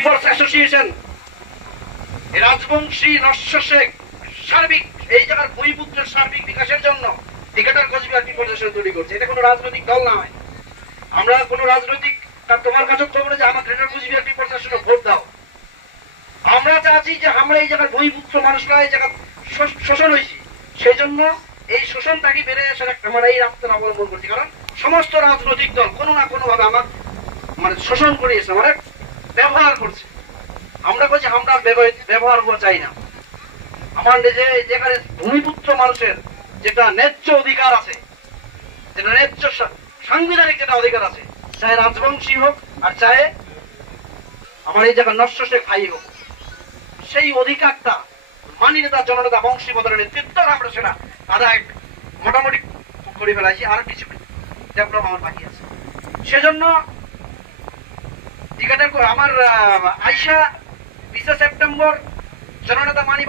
Association Rajbanshi নস্য শেখ সার্বিক এই জায়গার ভূমিপুত্রের সার্বিক বিকাশের জন্য টিকেটার কোচবিহার পিপলস অ্যাসোসিয়েশন তৈরি করছে। এটা কোনো রাজনৈতিক দল নয়। আমরা কোনো রাজনৈতিক তোমার কাছে খবর যে আমার গ্রেটার কোচবিহার পিপলস অ্যাসোসিয়েশনে ভোট দাও। আমরা চাচ্ছি যে আমরা এই জায়গার ভূমিপুত্র মানুষরা এই জায়গা শোষণ হয়েছি, সেই জন্য এই শোষণটাকে বেড়ে আসার আমরা এই রাস্তাটা অবলম্বন করছি। কারণ সমস্ত রাজনৈতিক দল কোনো না কোনো ভাবে আমার শোষণ করিয়েছে, মানে ব্যবহার করছে। আমরা বলছি আমরা ব্যবহার করা চাই না। আমার যেখানে ভূমিপুত্র মানুষের যেটা ন্যায্য অধিকার আছে, যেটা ন্যায্য সাংবিধানিক যেটা অধিকার আছে, চাहे রাজবংশী হোক আর চাहे আমার এই জায়গার নস্য শেখ ভাই হোক, সেই অধিকারটা মানি নেতা জননেতা বংশীবদলের নেতৃত্ব আমরা সেটা আদায় মোটামুটি করে ফেলাইছি। আর কিছু ডেভেলপ আমার বাকি আছে। সেজন্য টিকেটের আমার আইসা 20 সেপ্টেম্বর জননেতা মানি